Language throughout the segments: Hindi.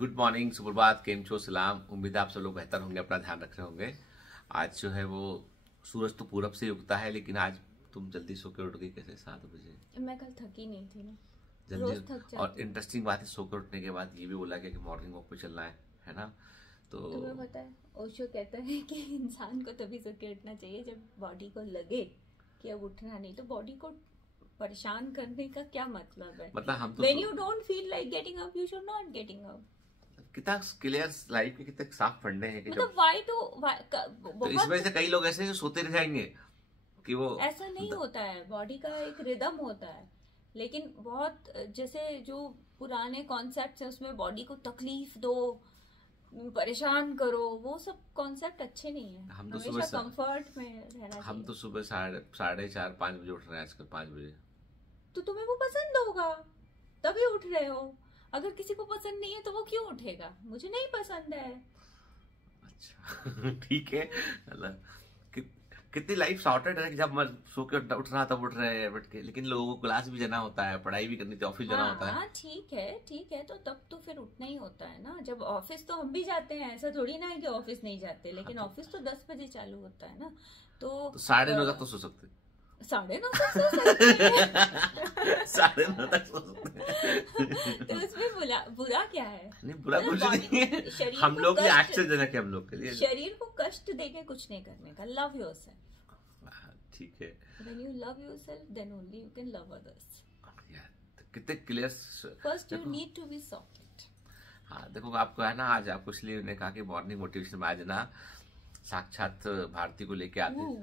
गुड मॉर्निंग, सुप्रभात, केम छो, सलाम। उम्मीद है आप सब लोग बेहतर होंगे, अपना ध्यान रख रहे होंगे। आज जो है वो सूरज तो पूरब से ही उगता है, लेकिन आज तुम जल्दी सो के उठ गई कैसे? 7 बजे। मैं कल थकी नहीं थी ना, जल्दी। रोज थक और जाती हूँ। इंटरेस्टिंग बात है, सो के उठने के बाद ये भी बोला गया कि मॉर्निंग वॉक पे चलना है ना? तो तुम्हें पता है ओशो कहता है कि इंसान को तभी सो के उठना चाहिए जब बॉडी को लगे कि अब उठना नहीं, तो बॉडी को परेशान करने का क्या मतलब है? मतलब हम तो When you don't feel like getting up, you should not getting up. कितना क्लियर लाइफ के कितने साफ फंडे हैं कि मतलब तो इसमें से कई लोग ऐसे हैं जो सोते रह जाएंगे कि वो ऐसा नहीं होता है। बॉडी का एक रिदम होता है, लेकिन बहुत जैसे जो पुराने कॉन्सेप्ट्स हैं उसमें बॉडी को तकलीफ दो, परेशान करो, वो सब कॉन्सेप्ट अच्छे नहीं है। हम तो हमेशा सुबह कंफर्ट में रहना चाहिए। हम तो सुबह 4:30-5 बजे उठ रहे हैं आजकल, 5 बजे। तो तुम्हें वो पसंद होगा तभी उठ रहे हो। अगर किसी को पसंद नहीं है तो वो क्यों उठेगा? मुझे नहीं पसंद है। अच्छा ठीक है। मतलब कितनी लाइफ सॉर्टेड है कि जब मैं सो के उठ रहा तब उठ रहे हैं बैठ के, लेकिन लोगों को क्लास भी जाना होता है, पढ़ाई भी करनी थी, ऑफिस जाना होता है। हाँ ठीक है, तो तब तो फिर उठना ही होता है ना। जब ऑफिस तो हम भी जाते हैं, ऐसा थोड़ी ना है कि ऑफिस नहीं जाते, लेकिन ऑफिस तो 10 बजे चालू होता है ना। तो 9:30 तक तो सो सकते 9:30 तक सो सकते हैं। 9:30 तक सो सकते तो उसमें बुरा क्या है? नहीं, बुरा कुछ नहीं है। हम लोग के आश्चर्यजनक है, हम लोग के लिए शरीर को कष्ट देके कुछ नहीं करने का। Love yourself. ठीक है। When you love yourself, then only you can love others. कितने clear. First you need to be soft. हाँ देखो, आपको है ना, आज आपको इसलिए मैंने कहा कि मॉर्निंग मोटिवेशन में आज ना साक्षात भारती को लेके आते हैं,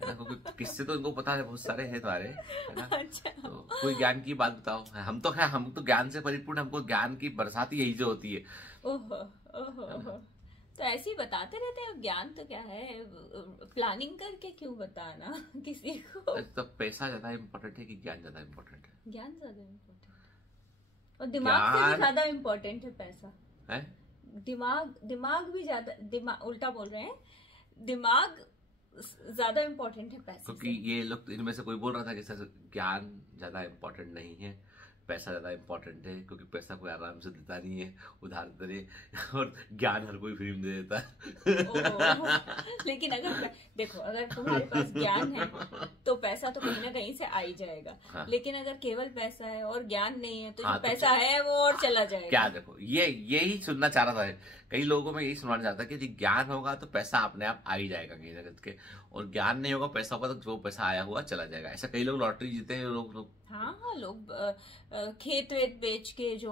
है ना? क्योंकि किससे तो इनको पता है, बहुत सारे हैं तुम्हारे, है ना? अच्छा। तो कोई ज्ञान की बात बताओ। हम तो ज्ञान से परिपूर्ण, हमको ज्ञान की बरसात ही यही जो होती है। ओहो। तो ऐसे ही बताते रहते हैं। ज्ञान तो क्या है, प्लानिंग करके क्यों बताना किसी को? तो पैसा ज्यादा इम्पोर्टेंट है कि ज्ञान ज्यादा इम्पोर्टेंट है? ज्ञान ज्यादा इम्पोर्टेंट है, और दिमाग से भी ज्यादा इम्पोर्टेंट है पैसा। है? दिमाग भी ज्यादा, उल्टा बोल रहे हैं, दिमाग ज्यादा इम्पोर्टेंट है पैसे क्योंकि ये लोग, इनमें से कोई बोल रहा था कि सर ज्ञान ज्यादा इम्पोर्टेंट नहीं है, पैसा ज्यादा इम्पोर्टेंट है, क्योंकि पैसा कोई आराम से देता नहीं है, उधार दे, और ज्ञान हर कोई फ्री में दे देता है। लेकिन अगर देखो, अगर तुम्हारे पास ज्ञान है तो पैसा तो कहीं ना कहीं से आ ही जाएगा। हाँ। लेकिन अगर केवल पैसा है और ज्ञान नहीं है तो जो पैसा है वो और चला जाएगा। क्या देखो, यही सुनना चाह रहा था। कई लोगों में यही सुनना चाहता है कि ज्ञान होगा तो पैसा अपने आप आ ही जाएगा कहीं जगत के, और ज्ञान नहीं होगा, पैसा होगा तो जो पैसा आया हुआ चला जाएगा। ऐसा कई लोग लॉटरी जीते हैं लोग। हाँ, लोग खेत वेत बेच के, जो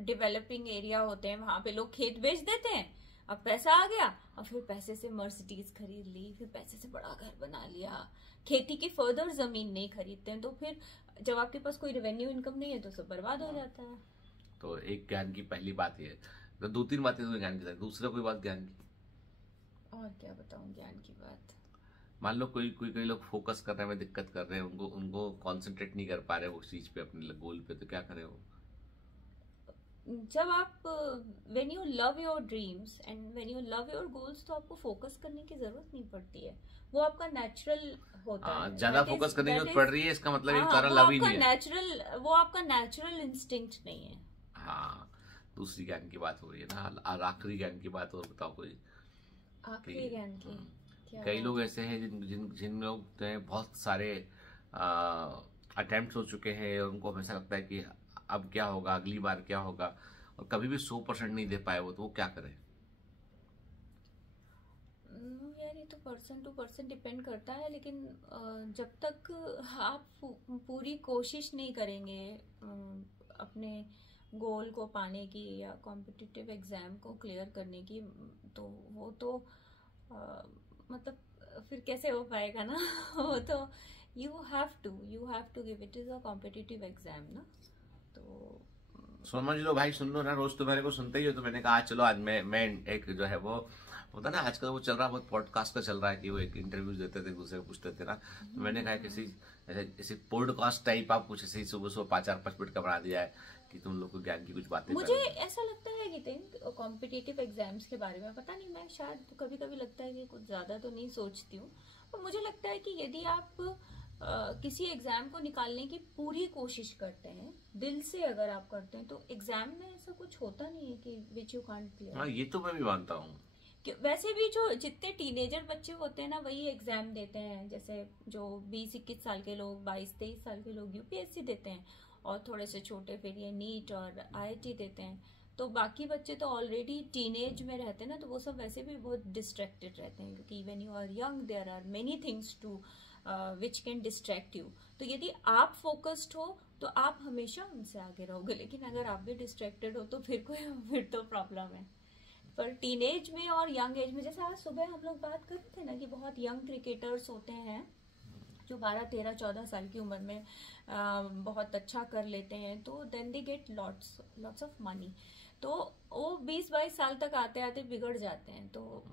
डेवलपिंग एरिया होते हैं वहां पे लोग खेत बेच देते हैं, अब पैसा आ गया, और फिर पैसे से मर्सिडीज खरीद ली, फिर पैसे से बड़ा घर बना लिया। खेती की फर्दर जमीन नहीं खरीदते हैं, तो फिर जब आपके पास कोई रेवेन्यू इनकम नहीं है तो सब बर्बाद हो जाता है। तो एक ज्ञान की पहली बात ये, तो 2-3 बातें तो ज्ञान की, दूसरा कोई बात ज्ञान की। और क्या बताऊं ज्ञान की बात? मान लो कोई लोग फोकस करने में दिक्कत कर रहे हैं, उनको कंसंट्रेट नहीं कर पा रहे वो चीज पे, अपने गोल पे, तो क्या करें वो? जब आप when you love your dreams and when you love your goals, तो आपको फोकस करने की जरूरत नहीं पड़ती है, वो आपका नेचुरल होता है। ज्यादा फोकस करने की जरूरत पड़ रही है, इसका मतलब ये सारा लव ही नहीं है। नेचुरल, वो आपका नेचुरल इंस्टिंक्ट नहीं है। हाँ, दूसरी ज्ञान की बात हो रही है ना, और आखिरी ज्ञान की बात और बताओ कोई। आखिरी ज्ञान की कई लोग ऐसे हैं जिन लोग बहुत सारे अटेम्प्ट हो चुके हैं, और उनको हमेशा लगता है कि अब क्या होगा, अगली बार क्या होगा, और कभी भी 100% नहीं दे पाए वो, तो वो क्या करें? यार ये तो पर्सन टू पर्सन डिपेंड करता है, लेकिन जब तक आप पूरी कोशिश नहीं करेंगे अपने गोल को पाने की या कॉम्पिटिटिव एग्जाम को क्लियर करने की, तो वो तो मतलब फिर कैसे हो पाएगा ना। वो तो you have to give it is a competitive exam ना। तो समझ लो भाई, सुन लो ना, रोज तो मेरे को सुनते ही हो, तो मैंने कहा चलो आज मैं एक जो है वो होता ना आजकल वो चल रहा, बहुत पॉडकास्ट का चल रहा है कि वो एक इंटरव्यूज देते थे, दूसरे को पूछते थे ना, तो मैंने कहा किसी ऐसे पॉडकास्ट टाइप आप कुछ ऐसे ही सुबह 4-5 मिनट का बना दिया है कि तुम लोग को ज्ञान की कुछ बातें। मुझे ऐसा लगता है कि कॉम्पिटिटिव एग्जाम्स के बारे में पता नहीं, मैं शायद कभी कभी लगता है कि कुछ ज्यादा तो नहीं सोचती हूँ, पर मुझे लगता है कि यदि आप किसी एग्जाम को निकालने की पूरी कोशिश करते हैं, दिल से अगर आप करते हैं तो एग्जाम में ऐसा कुछ होता नहीं है कि विच यू कांट क्लियर। हाँ, ये तो मैं भी मानता हूँ। वैसे भी जो जितने टीनेजर बच्चे होते हैं ना वही एग्जाम देते हैं, जैसे जो 20-21 साल के लोग, 22-23 साल के लोग यूपीएससी देते हैं, और थोड़े से छोटे फिर ये नीट और आईआईटी देते हैं। तो बाकी बच्चे तो ऑलरेडी टीनेज में रहते हैं ना, तो वो सब वैसे भी बहुत डिस्ट्रैक्टेड रहते हैं, क्योंकि when you are young there are many things to which can distract you. तो यदि आप फोकस्ड हो तो आप हमेशा उनसे आगे रहोगे, लेकिन अगर आप भी डिस्ट्रैक्टेड हो तो फिर तो प्रॉब्लम है। पर टीनेज में और यंग एज में, जैसे आज सुबह हम लोग बात कर रहे थे ना कि बहुत यंग क्रिकेटर्स होते हैं जो 12, 13, 14 साल की उम्र में बहुत अच्छा कर लेते हैं, तो then they get lots of money. तो वो 20-22 साल तक आते आते बिगड़ जाते हैं। तो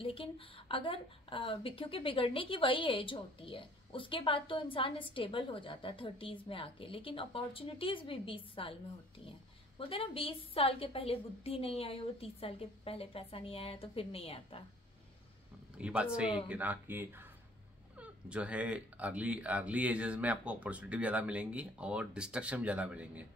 लेकिन अगर क्योंकि बिगड़ने की वही एज होती है, उसके बाद तो इंसान स्टेबल हो जाता है 30s में आके, लेकिन अपॉर्चुनिटीज भी 20 साल में होती हैं। बोलते हैं ना 20 साल के पहले बुद्धि नहीं आई और 30 साल के पहले पैसा नहीं आया तो फिर नहीं आता। ये बात सही है कि ना, कि जो है अर्ली एजेस में आपको अपॉर्चुनिटी भी ज्यादा मिलेंगी और डिस्ट्रैक्शन भी ज्यादा मिलेंगे,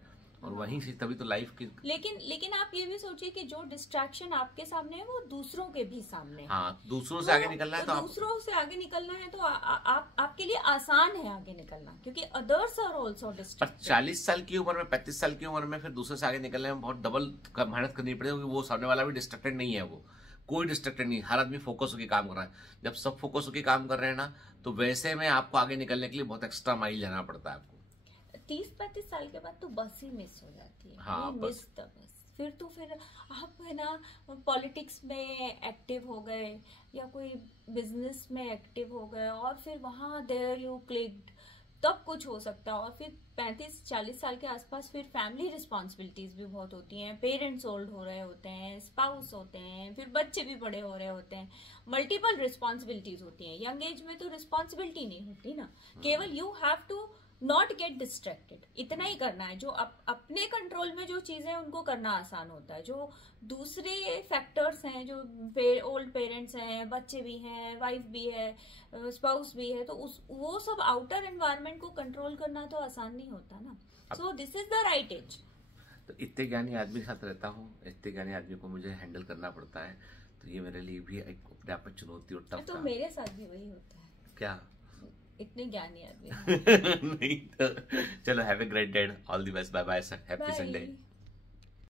और वहीं से तभी तो लाइफ की। लेकिन आप ये भी सोचिए कि जो डिस्ट्रैक्शन आपके सामने है वो दूसरों के भी सामने है। हाँ, दूसरों से आगे निकलना है तो दूसरों से आगे निकलना है तो आपके लिए आसान है आगे निकलना, क्योंकि अदर्स आर ऑल्सो डिस्ट्रैक्टेड। 40 साल की उम्र में, 35 साल की उम्र में फिर दूसरे से आगे निकलने में बहुत डबल मेहनत करनी पड़ेगी, क्योंकि वो सामने वाला भी डिस्ट्रैक्टेड नहीं है, वो कोई डिस्ट्रैक्टेड नहीं, हर आदमी फोकस होकर काम कर रहा है। जब सब फोकस होकर काम कर रहे हैं ना, तो वैसे में आपको आगे निकलने के लिए बहुत एक्स्ट्रा माइल जाना पड़ता है आपको। 30-35 साल के बाद तो बस ही मिस हो जाती है। हाँ, मिस द बस। फिर आप है ना पॉलिटिक्स में एक्टिव हो गए या कोई बिजनेस में एक्टिव हो गए, और फिर वहां देयर यू क्लिक्ड, तब कुछ हो सकता है। और फिर 35-40 साल के आसपास फिर फैमिली रिस्पॉन्सिबिलिटीज भी बहुत होती हैं, पेरेंट्स ओल्ड हो रहे होते हैं, स्पाउस होते हैं, फिर बच्चे भी बड़े हो रहे होते हैं, मल्टीपल रिस्पॉन्सिबिलिटीज होती हैं। यंग एज में तो रिस्पॉन्सिबिलिटी नहीं होती ना, केवल you have to not get distracted, इतना ही करना है। जो अपने कंट्रोल में जो चीजें हैं उनको करना आसान होता है। जो दूसरे फैक्टर्स हैं, जो ओल्ड पेरेंट्स हैं, बच्चे भी हैं, वाइफ भी है, स्पाउस भी है, तो वो सब आउटर एनवायरनमेंट को कंट्रोल करना तो आसान नहीं होता ना। So this is the right age. तो इतने ज्ञानी आदमी के साथ रहता हूँ, इतने ज्ञानी आदमी को मुझे हैंडल करना पड़ता है, तो ये मेरे लिए भी एक अपने आप में चुनौती और टफ। तो मेरे साथ भी वही होता है। क्या इतने ज्ञानी आदमी नहीं तो चलो, have a great day, all the best, bye bye, happy Sunday.